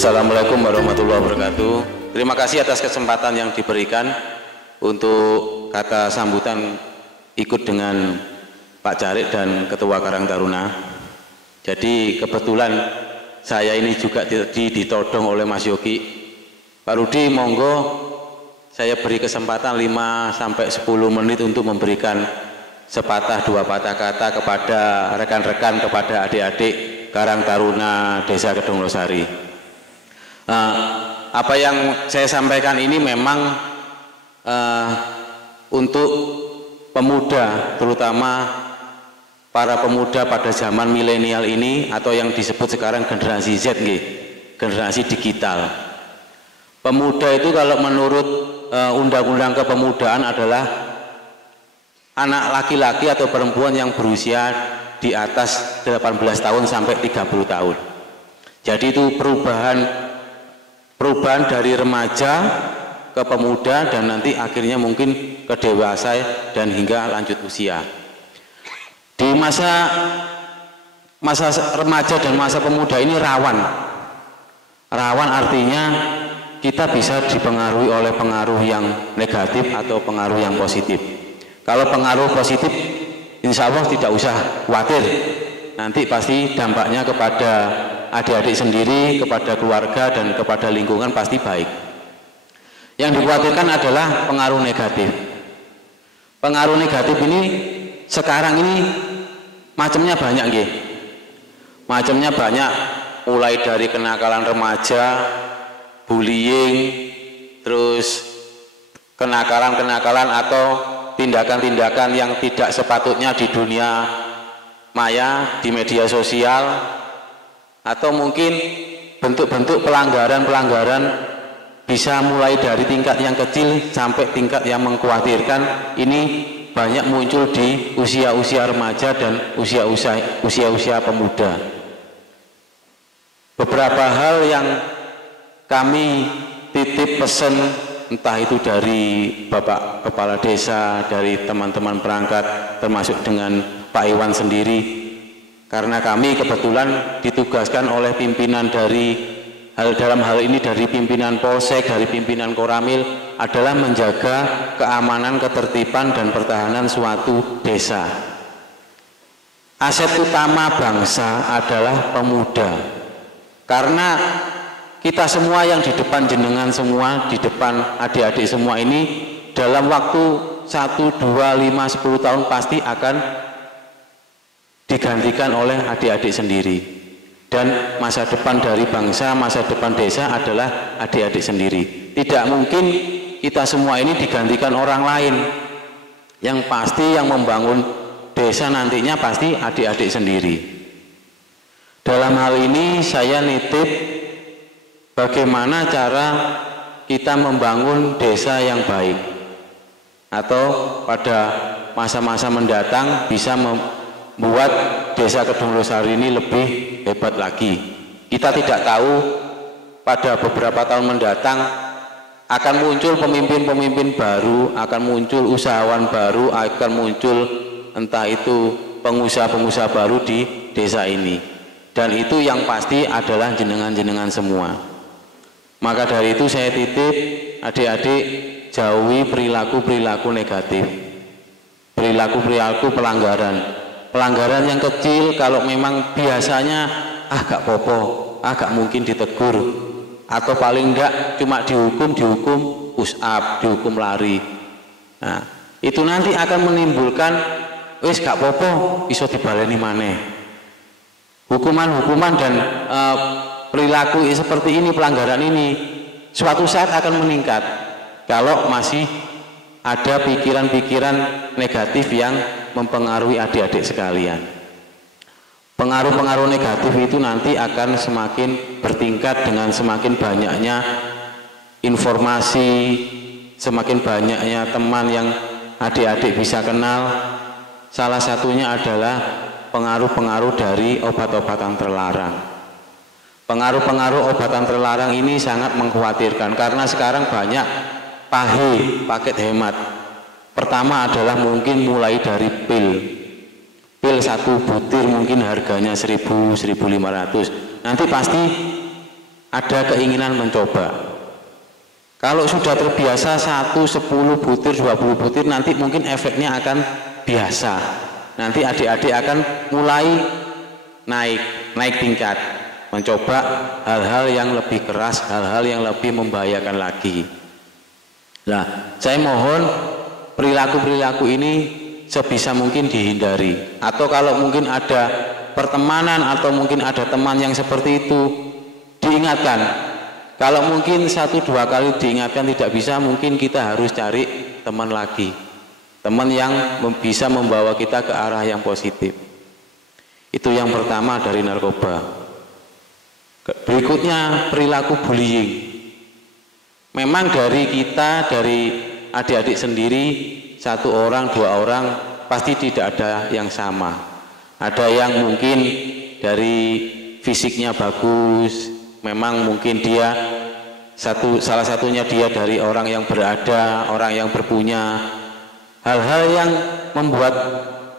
Assalamualaikum warahmatullahi wabarakatuh. Terima kasih atas kesempatan yang diberikan untuk kata sambutan ikut dengan Pak Carik dan Ketua Karang Taruna. Jadi kebetulan saya ini juga ditodong oleh Mas Yogi. Pak Rudi, monggo saya beri kesempatan 5-10 menit untuk memberikan sepatah dua patah kata kepada rekan-rekan, kepada adik-adik Karang Taruna Desa Kedung Losari. Apa yang saya sampaikan ini memang untuk pemuda, terutama para pemuda pada zaman milenial ini atau yang disebut sekarang generasi Z, generasi digital. Pemuda itu kalau menurut undang-undang kepemudaan adalah anak laki-laki atau perempuan yang berusia di atas 18 tahun sampai 30 tahun. Jadi itu perubahan dari remaja ke pemuda dan nanti akhirnya mungkin ke dewasa dan hingga lanjut usia. Di masa remaja dan masa pemuda ini rawan artinya kita bisa dipengaruhi oleh pengaruh yang negatif atau pengaruh yang positif. Kalau pengaruh positif, insya Allah tidak usah khawatir, nanti pasti dampaknya kepada adik-adik sendiri, kepada keluarga, dan kepada lingkungan pasti baik. Yang dikhawatirkan adalah pengaruh negatif. Pengaruh negatif ini sekarang ini macamnya banyak, nggih. Macamnya banyak, mulai dari kenakalan remaja, bullying, terus kenakalan-kenakalan atau tindakan-tindakan yang tidak sepatutnya di dunia maya, di media sosial, atau mungkin bentuk-bentuk pelanggaran-pelanggaran bisa mulai dari tingkat yang kecil sampai tingkat yang mengkhawatirkan. Ini banyak muncul di usia-usia remaja dan usia-usia pemuda. Beberapa hal yang kami titip pesan, entah itu dari Bapak Kepala Desa, dari teman-teman perangkat, termasuk dengan Pak Iwan sendiri, karena kami kebetulan ditugaskan oleh pimpinan dalam hal ini dari pimpinan Polsek, dari pimpinan Koramil, adalah menjaga keamanan, ketertiban, dan pertahanan suatu desa. Aset utama bangsa adalah pemuda, karena kita semua yang di depan jenengan semua, di depan adik-adik semua ini, dalam waktu 1, 2, 5, 10 tahun pasti akan digantikan oleh adik-adik sendiri. Dan masa depan dari bangsa, masa depan desa adalah adik-adik sendiri. Tidak mungkin kita semua ini digantikan orang lain. Yang pasti yang membangun desa nantinya pasti adik-adik sendiri. Dalam hal ini saya nitip bagaimana cara kita membangun desa yang baik, atau pada masa-masa mendatang bisa membuat desa Kedung Losari ini lebih hebat lagi. Kita tidak tahu pada beberapa tahun mendatang akan muncul pemimpin-pemimpin baru, akan muncul usahawan baru, akan muncul entah itu pengusaha-pengusaha baru di desa ini. Dan itu yang pasti adalah jenengan-jenengan semua. Maka dari itu saya titip adik-adik, jauhi perilaku-perilaku negatif, perilaku-perilaku pelanggaran yang kecil. Kalau memang biasanya gak popo, gak mungkin ditegur, atau paling enggak cuma dihukum push up, dihukum lari. Nah, itu nanti akan menimbulkan wis gak popo, iso dibaleni maneh. Hukuman-hukuman dan perilaku seperti ini, pelanggaran ini suatu saat akan meningkat kalau masih ada pikiran-pikiran negatif yang mempengaruhi adik-adik sekalian. Pengaruh-pengaruh negatif itu nanti akan semakin bertingkat dengan semakin banyaknya informasi, semakin banyaknya teman yang adik-adik bisa kenal. Salah satunya adalah pengaruh-pengaruh dari obat-obatan terlarang. Pengaruh-pengaruh obatan terlarang ini sangat mengkhawatirkan karena sekarang banyak paket hemat. Pertama adalah mungkin mulai dari pil satu butir mungkin harganya 1.000, 1.500. Nanti pasti ada keinginan mencoba. Kalau sudah terbiasa 1, 10 butir, 20 butir, nanti mungkin efeknya akan biasa. Nanti adik-adik akan mulai naik tingkat, mencoba hal-hal yang lebih keras, hal-hal yang lebih membahayakan lagi. Nah, saya mohon perilaku-perilaku ini sebisa mungkin dihindari. Atau kalau mungkin ada pertemanan atau mungkin ada teman yang seperti itu, diingatkan. Kalau mungkin 1-2 kali diingatkan tidak bisa, mungkin kita harus cari teman lagi, teman yang bisa membawa kita ke arah yang positif. Itu yang pertama dari narkoba. Berikutnya perilaku bullying. Memang dari kita, dari adik-adik sendiri, 1 orang, 2 orang pasti tidak ada yang sama. Ada yang mungkin dari fisiknya bagus, memang mungkin dia salah satunya dia dari orang yang berada, orang yang berpunya. Hal-hal yang membuat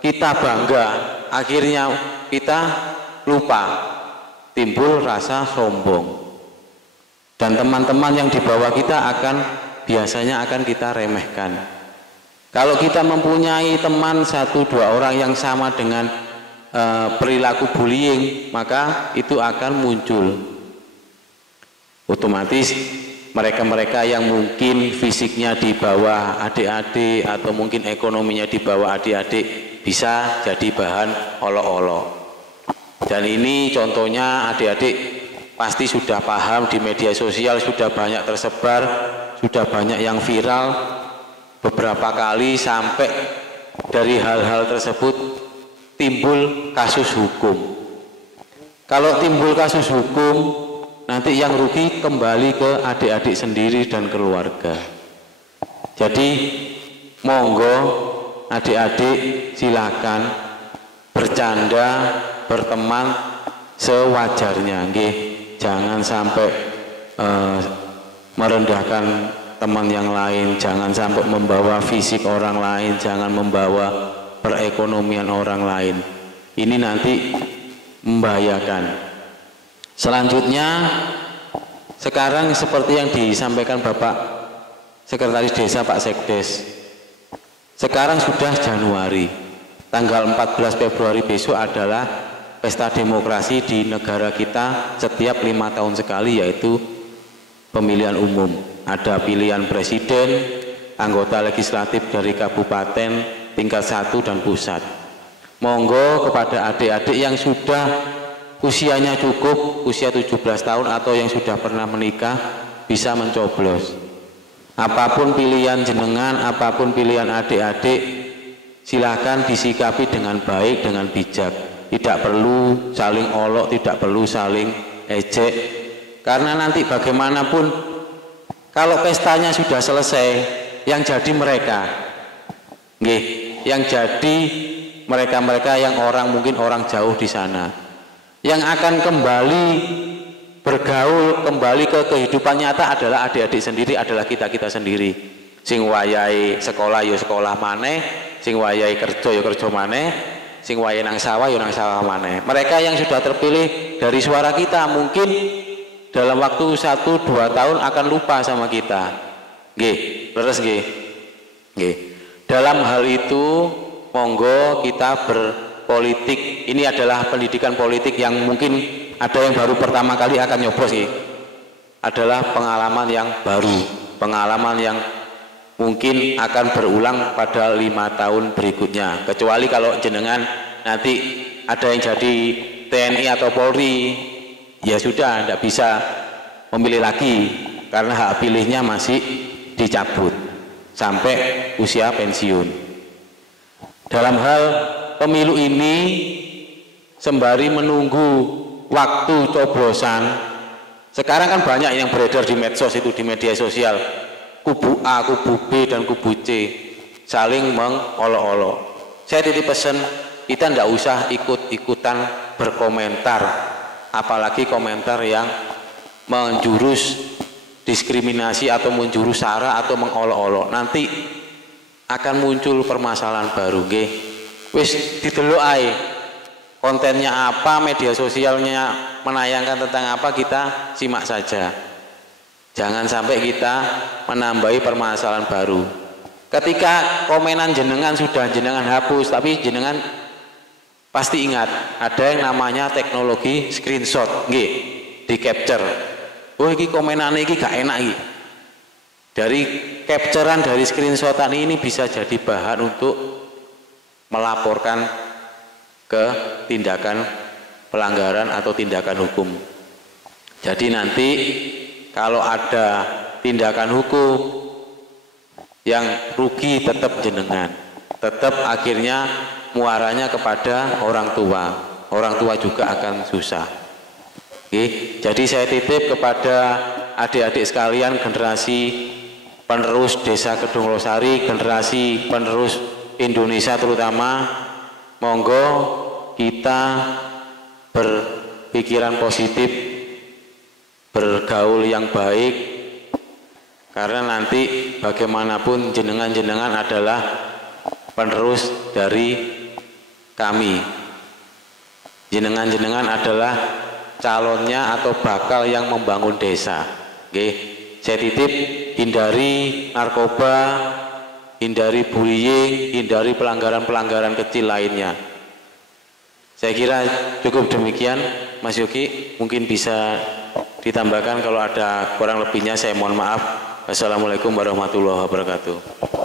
kita bangga, akhirnya kita lupa, timbul rasa sombong. Dan teman-teman yang di bawah kita biasanya akan kita remehkan. Kalau kita mempunyai teman 1-2 orang yang sama dengan perilaku bullying, maka itu akan muncul. Otomatis mereka-mereka yang mungkin fisiknya di bawah adik-adik atau mungkin ekonominya di bawah adik-adik bisa jadi bahan olok-olok. Dan ini contohnya adik-adik pasti sudah paham, di media sosial sudah banyak tersebar, sudah banyak yang viral beberapa kali, sampai dari hal-hal tersebut timbul kasus hukum. Kalau timbul kasus hukum, nanti yang rugi kembali ke adik-adik sendiri dan keluarga. Jadi monggo adik-adik silakan bercanda, berteman sewajarnya, nggih. Jangan sampai merendahkan teman yang lain, jangan sampai membawa fisik orang lain, jangan membawa perekonomian orang lain. Ini nanti membahayakan. Selanjutnya, sekarang seperti yang disampaikan Bapak Sekretaris Desa, Pak Sekdes, sekarang sudah Januari, tanggal 14 Februari besok adalah pesta demokrasi di negara kita setiap 5 tahun sekali, yaitu pemilihan umum. Ada pilihan presiden, anggota legislatif dari kabupaten, tingkat 1 dan pusat. Monggo kepada adik-adik yang sudah usianya cukup, usia 17 tahun atau yang sudah pernah menikah, bisa mencoblos. Apapun pilihan jenengan, apapun pilihan adik-adik, silakan disikapi dengan baik, dengan bijak. Tidak perlu saling olok, tidak perlu saling ejek, karena nanti bagaimanapun kalau pestanya sudah selesai, yang jadi mereka, nggih, yang jadi mereka-mereka yang mungkin orang jauh di sana. Yang akan kembali bergaul, kembali ke kehidupan nyata adalah adik-adik sendiri, adalah kita-kita sendiri. Sing wayahe sekolah ya sekolah maneh, sing wayahe kerja ya kerja maneh, sing wayahe nang sawah ya nang sawah maneh. Mereka yang sudah terpilih dari suara kita mungkin dalam waktu 1-2 tahun akan lupa sama kita. Nggih, leres nggih. Nggih. Dalam hal itu monggo kita berpolitik. Ini adalah pendidikan politik yang mungkin ada yang baru pertama kali akan nyoblos sih. Adalah pengalaman yang baru, pengalaman yang mungkin akan berulang pada 5 tahun berikutnya. Kecuali kalau jenengan nanti ada yang jadi TNI atau Polri, ya sudah, tidak bisa memilih lagi karena hak pilihnya masih dicabut sampai usia pensiun. Dalam hal pemilu ini, sembari menunggu waktu coblosan, sekarang kan banyak yang beredar di medsos, itu di media sosial, kubu A, kubu B, dan kubu C saling mengolok-olok. Saya titip pesan, kita tidak usah ikut-ikutan berkomentar, apalagi komentar yang menjurus diskriminasi atau menjurus sara atau mengolok-olok. Nanti akan muncul permasalahan baru, nggih. Wis didelok ae. kontennya apa, media sosialnya menayangkan tentang apa, kita simak saja. Jangan sampai kita menambahi permasalahan baru. Ketika komenan jenengan sudah jenengan hapus, tapi jenengan pasti ingat ada yang namanya teknologi screenshot, nggih, di capture. Oh, iki komenan iki gak enak iki. Dari capturean, dari screenshotan ini bisa jadi bahan untuk melaporkan ke tindakan pelanggaran atau tindakan hukum. Jadi nanti kalau ada tindakan hukum yang rugi tetap jenengan, tetap akhirnya muaranya kepada orang tua. Orang tua juga akan susah. Oke, jadi saya titip kepada adik-adik sekalian, generasi penerus Desa Kedung Losari, generasi penerus Indonesia terutama, monggo kita berpikiran positif, bergaul yang baik, karena nanti bagaimanapun jenengan-jenengan adalah penerus dari kami. Jenengan-jenengan adalah calonnya atau bakal yang membangun desa. Oke. Saya titip, hindari narkoba, hindari bullying, hindari pelanggaran-pelanggaran kecil lainnya. Saya kira cukup demikian, Mas Yogi. Mungkin bisa ditambahkan, kalau ada kurang lebihnya saya mohon maaf. Wassalamualaikum warahmatullahi wabarakatuh.